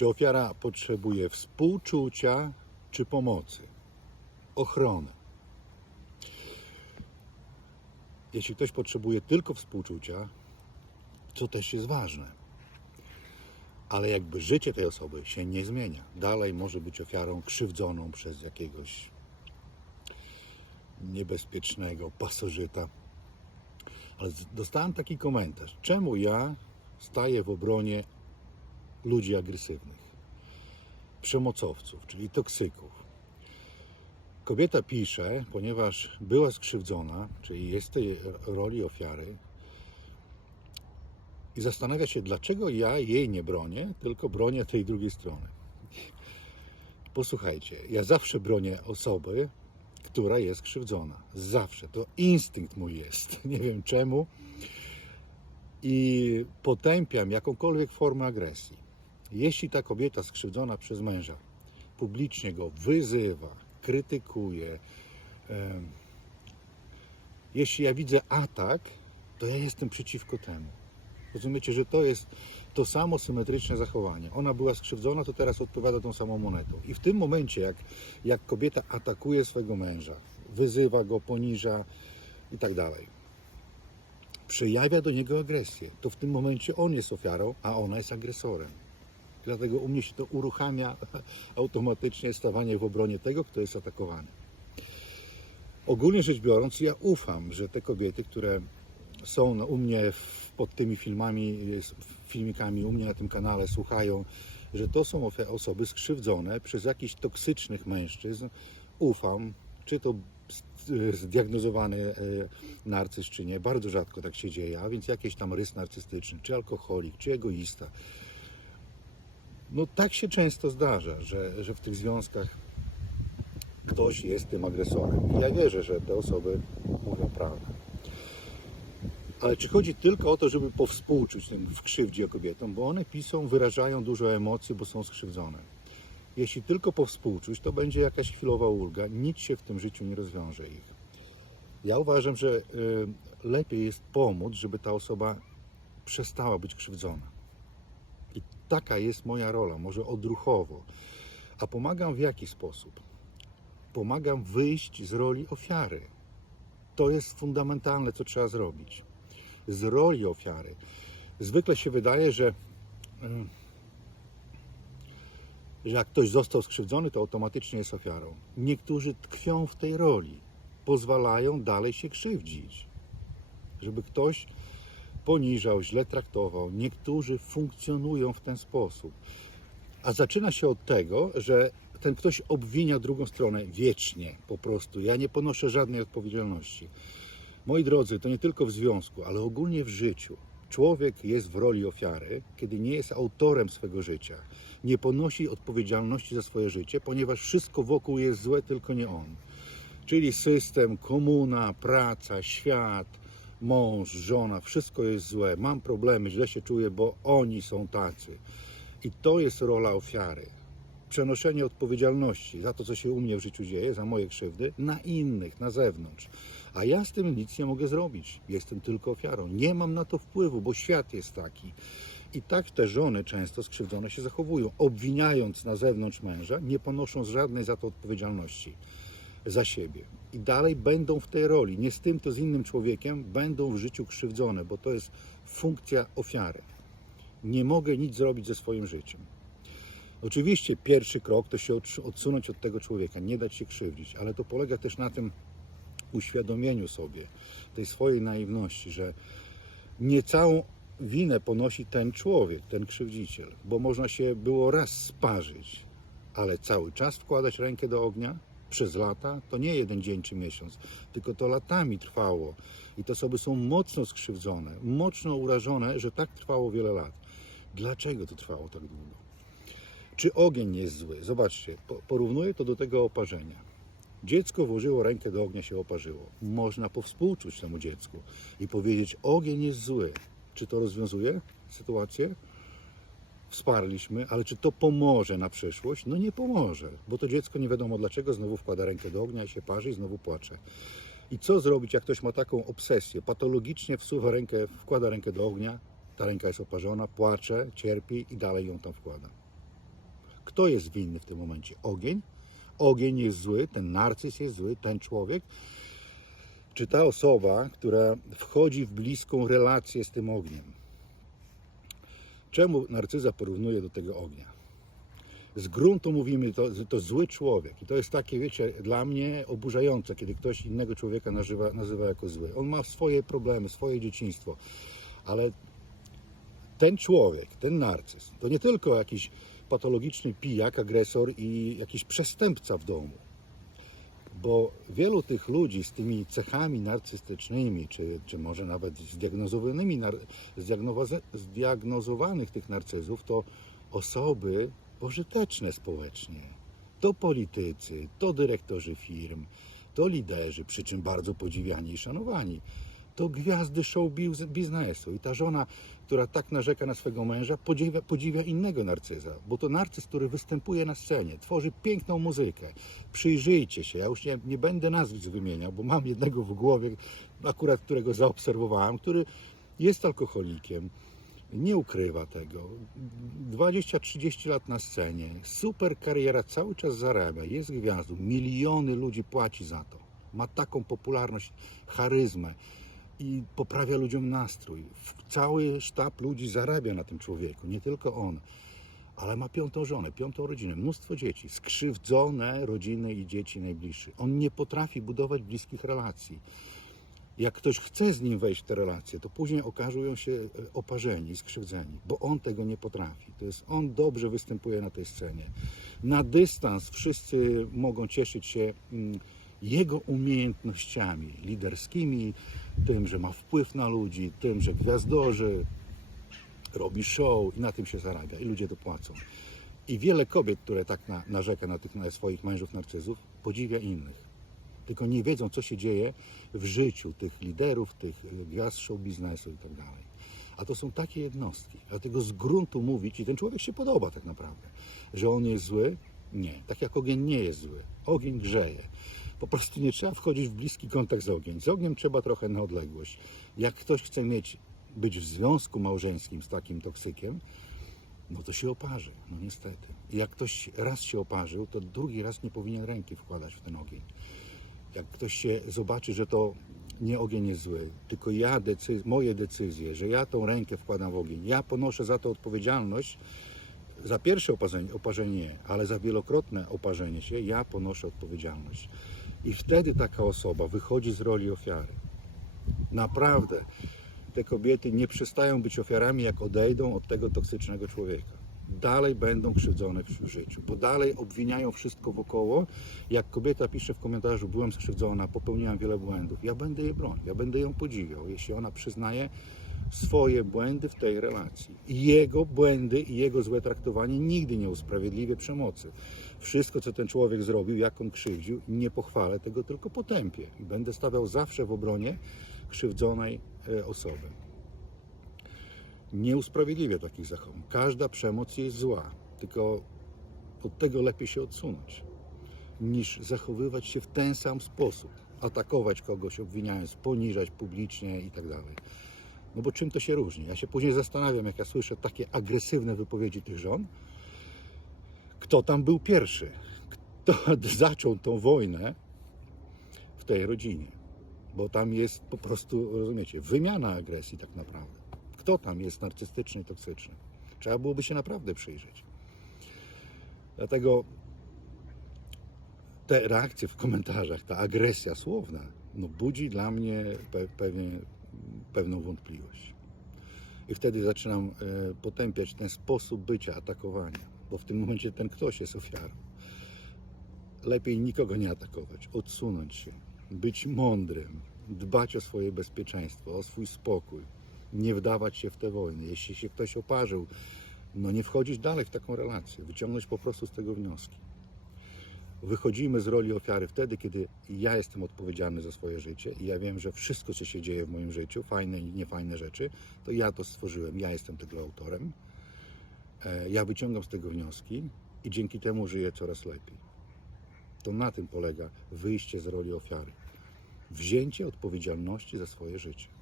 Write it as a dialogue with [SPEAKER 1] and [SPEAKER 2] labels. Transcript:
[SPEAKER 1] Czy ofiara potrzebuje współczucia czy pomocy? Ochrony. Jeśli ktoś potrzebuje tylko współczucia, to też jest ważne. Ale jakby życie tej osoby się nie zmienia. Dalej może być ofiarą krzywdzoną przez jakiegoś niebezpiecznego pasożyta. Ale dostałem taki komentarz. Czemu ja staję w obronie ludzi agresywnych, przemocowców, czyli toksyków? Kobieta pisze, ponieważ była skrzywdzona, czyli jest w tej roli ofiary, i zastanawia się, dlaczego ja jej nie bronię, tylko bronię tej drugiej strony. Posłuchajcie, ja zawsze bronię osoby, która jest krzywdzona. Zawsze. To instynkt mój jest. Nie wiem czemu. I potępiam jakąkolwiek formę agresji. Jeśli ta kobieta skrzywdzona przez męża publicznie go wyzywa, krytykuje, jeśli ja widzę atak, to ja jestem przeciwko temu. Rozumiecie, że to jest to samo symetryczne zachowanie. Ona była skrzywdzona, to teraz odpowiada tą samą monetą. I w tym momencie, jak, jak kobieta atakuje swojego męża, wyzywa go, poniża i tak dalej, przejawia do niego agresję, to w tym momencie on jest ofiarą, a ona jest agresorem. Dlatego u mnie się to uruchamia automatycznie stawanie w obronie tego, kto jest atakowany. Ogólnie rzecz biorąc, ja ufam, że te kobiety, które są u mnie pod tymi filmami, filmikami, u mnie na tym kanale, słuchają, że to są osoby skrzywdzone przez jakichś toksycznych mężczyzn. Ufam, czy to zdiagnozowany e, narcyz, czy nie. Bardzo rzadko tak się dzieje, a więc jakiś tam rys narcystyczny, czy alkoholik, czy egoista. No tak się często zdarza, że, że w tych związkach ktoś jest tym agresorem. I ja wierzę, że te osoby mówią prawdę. Ale czy chodzi tylko o to, żeby powspółczuć tym w krzywdzie kobietom, bo one piszą, wyrażają dużo emocji, bo są skrzywdzone. Jeśli tylko powspółczuć, to będzie jakaś chwilowa ulga, nic się w tym życiu nie rozwiąże ich. Ja uważam, że y, lepiej jest pomóc, żeby ta osoba przestała być krzywdzona. I taka jest moja rola, może odruchowo. A pomagam w jaki sposób? Pomagam wyjść z roli ofiary. To jest fundamentalne, co trzeba zrobić. Z roli ofiary. Zwykle się wydaje, że, mm, że jak ktoś został skrzywdzony, to automatycznie jest ofiarą. Niektórzy tkwią w tej roli, pozwalają dalej się krzywdzić. Żeby ktoś poniżał, źle traktował. Niektórzy funkcjonują w ten sposób. A zaczyna się od tego, że ten ktoś obwinia drugą stronę wiecznie, po prostu. Ja nie ponoszę żadnej odpowiedzialności. Moi drodzy, to nie tylko w związku, ale ogólnie w życiu. Człowiek jest w roli ofiary, kiedy nie jest autorem swego życia. Nie ponosi odpowiedzialności za swoje życie, ponieważ wszystko wokół jest złe, tylko nie on. Czyli system, komuna, praca, świat, mąż, żona, wszystko jest złe. Mam problemy, źle się czuję, bo oni są tacy. I to jest rola ofiary. Przenoszenie odpowiedzialności za to, co się u mnie w życiu dzieje, za moje krzywdy, na innych, na zewnątrz. A ja z tym nic nie mogę zrobić. Jestem tylko ofiarą. Nie mam na to wpływu, bo świat jest taki. I tak te żony często skrzywdzone się zachowują, obwiniając na zewnątrz męża, nie ponosząc żadnej za to odpowiedzialności za siebie. I dalej będą w tej roli. Nie z tym, to z innym człowiekiem, będą w życiu krzywdzone, bo to jest funkcja ofiary. Nie mogę nic zrobić ze swoim życiem. Oczywiście pierwszy krok to się odsu- odsunąć od tego człowieka, nie dać się krzywdzić, ale to polega też na tym uświadomieniu sobie tej swojej naiwności, że nie całą winę ponosi ten człowiek, ten krzywdziciel, bo można się było raz sparzyć, ale cały czas wkładać rękę do ognia przez lata, to nie jeden dzień czy miesiąc, tylko to latami trwało. I te osoby są mocno skrzywdzone, mocno urażone, że tak trwało wiele lat. Dlaczego to trwało tak długo? Czy ogień jest zły? Zobaczcie, po- porównuję to do tego oparzenia. Dziecko włożyło rękę do ognia, się oparzyło. Można powspółczuć temu dziecku i powiedzieć, ogień jest zły. Czy to rozwiązuje sytuację? Wsparliśmy, ale czy to pomoże na przyszłość? No nie pomoże, bo to dziecko nie wiadomo dlaczego znowu wkłada rękę do ognia i się parzy i znowu płacze. I co zrobić, jak ktoś ma taką obsesję? Patologicznie wsuwa rękę, wkłada rękę do ognia, ta ręka jest oparzona, płacze, cierpi i dalej ją tam wkłada. Kto jest winny w tym momencie? Ogień? Ogień jest zły, ten narcyz jest zły, ten człowiek? Czy ta osoba, która wchodzi w bliską relację z tym ogniem? Czemu narcyza porównuje do tego ognia? Z gruntu mówimy, to, to zły człowiek. I to jest takie, wiecie, dla mnie oburzające, kiedy ktoś innego człowieka nazywa, nazywa jako zły. On ma swoje problemy, swoje dzieciństwo, ale ten człowiek, ten narcyz, to nie tylko jakiś patologiczny pijak, agresor i jakiś przestępca w domu. Bo wielu tych ludzi z tymi cechami narcystycznymi, czy, czy może nawet zdiagnozowanymi, zdiagnozowanych tych narcyzów, to osoby pożyteczne społecznie. To politycy, to dyrektorzy firm, to liderzy, przy czym bardzo podziwiani i szanowani. To gwiazdy show biz- biznesu. I ta żona, która tak narzeka na swego męża, podziwia, podziwia innego narcyza. Bo to narcyz, który występuje na scenie, tworzy piękną muzykę. Przyjrzyjcie się, ja już nie, nie będę nazwisk wymieniał, bo mam jednego w głowie, akurat którego zaobserwowałem, który jest alkoholikiem, nie ukrywa tego. 20-30 lat na scenie, super kariera, cały czas zarabia, jest gwiazdą, miliony ludzi płaci za to. Ma taką popularność, charyzmę i poprawia ludziom nastrój. Cały sztab ludzi zarabia na tym człowieku, nie tylko on. Ale ma piątą żonę, piątą rodzinę, mnóstwo dzieci, skrzywdzone rodziny i dzieci najbliższych. On nie potrafi budować bliskich relacji jak ktoś chce z nim wejść w te relacje, to później okażują się e, oparzeni, skrzywdzeni, bo on tego nie potrafi. To jest on dobrze występuje na tej scenie. Na dystans wszyscy mogą cieszyć się mm, jego umiejętnościami liderskimi, tym, że ma wpływ na ludzi, tym, że gwiazdorzy, robi show i na tym się zarabia i ludzie to płacą. I wiele kobiet, które tak na, narzeka na tych na swoich mężów narcyzów, podziwia innych tylko nie wiedzą, co się dzieje w życiu tych liderów, tych gwiazd show biznesu i tak dalej. A to są takie jednostki. Dlatego z gruntu mówić, i ten człowiek się podoba tak naprawdę, że on jest zły. Nie. Tak jak ogień nie jest zły. Ogień grzeje. Po prostu nie trzeba wchodzić w bliski kontakt z ogniem. Z ogniem trzeba trochę na odległość. Jak ktoś chce mieć, być w związku małżeńskim z takim toksykiem, no to się oparzy, no niestety. I jak ktoś raz się oparzył, to drugi raz nie powinien ręki wkładać w ten ogień jak ktoś się zobaczy, że to nie ogień jest zły, tylko ja, decy- moje decyzje, że ja tą rękę wkładam w ogień, ja ponoszę za to odpowiedzialność, za pierwsze oparzenie, oparzenie nie, ale za wielokrotne oparzenie się, ja ponoszę odpowiedzialność. I wtedy taka osoba wychodzi z roli ofiary. Naprawdę, te kobiety nie przestają być ofiarami, jak odejdą od tego toksycznego człowieka. Dalej będą krzywdzone w życiu, bo dalej obwiniają wszystko wokoło. Jak kobieta pisze w komentarzu, byłem skrzywdzona, popełniłam wiele błędów, ja będę jej bronił, ja będę ją podziwiał, jeśli ona przyznaje swoje błędy w tej relacji. I jego błędy i jego złe traktowanie nigdy nie usprawiedliwie przemocy. Wszystko, co ten człowiek zrobił, jak on krzywdził, nie pochwalę tego, tylko potępię. I będę stawiał zawsze w obronie krzywdzonej e, osoby. Nie usprawiedliwia takich zachowań. Każda przemoc jest zła, tylko od tego lepiej się odsunąć, niż zachowywać się w ten sam sposób, atakować kogoś, obwiniając, poniżać publicznie i tak dalej. No bo czym to się różni? Ja się później zastanawiam, jak ja słyszę takie agresywne wypowiedzi tych żon, kto tam był pierwszy, kto zaczął tą wojnę w tej rodzinie. Bo tam jest po prostu, rozumiecie, wymiana agresji tak naprawdę. Kto tam jest narcystyczny, toksyczny? Trzeba byłoby się naprawdę przyjrzeć. Dlatego te reakcje w komentarzach, ta agresja słowna, no budzi dla mnie pe, pewnie, pewną wątpliwość. I wtedy zaczynam e, potępiać ten sposób bycia, atakowania, bo w tym momencie ten ktoś jest ofiarą. Lepiej nikogo nie atakować, odsunąć się, być mądrym, dbać o swoje bezpieczeństwo, o swój spokój, nie wdawać się w te wojny. Jeśli się ktoś oparzył, no nie wchodzić dalej w taką relację, wyciągnąć po prostu z tego wnioski. Wychodzimy z roli ofiary wtedy, kiedy ja jestem odpowiedzialny za swoje życie i ja wiem, że wszystko, co się dzieje w moim życiu, fajne i niefajne rzeczy, to ja to stworzyłem, ja jestem tego autorem. E, Ja wyciągam z tego wnioski i dzięki temu żyję coraz lepiej. To na tym polega wyjście z roli ofiary. Wzięcie odpowiedzialności za swoje życie.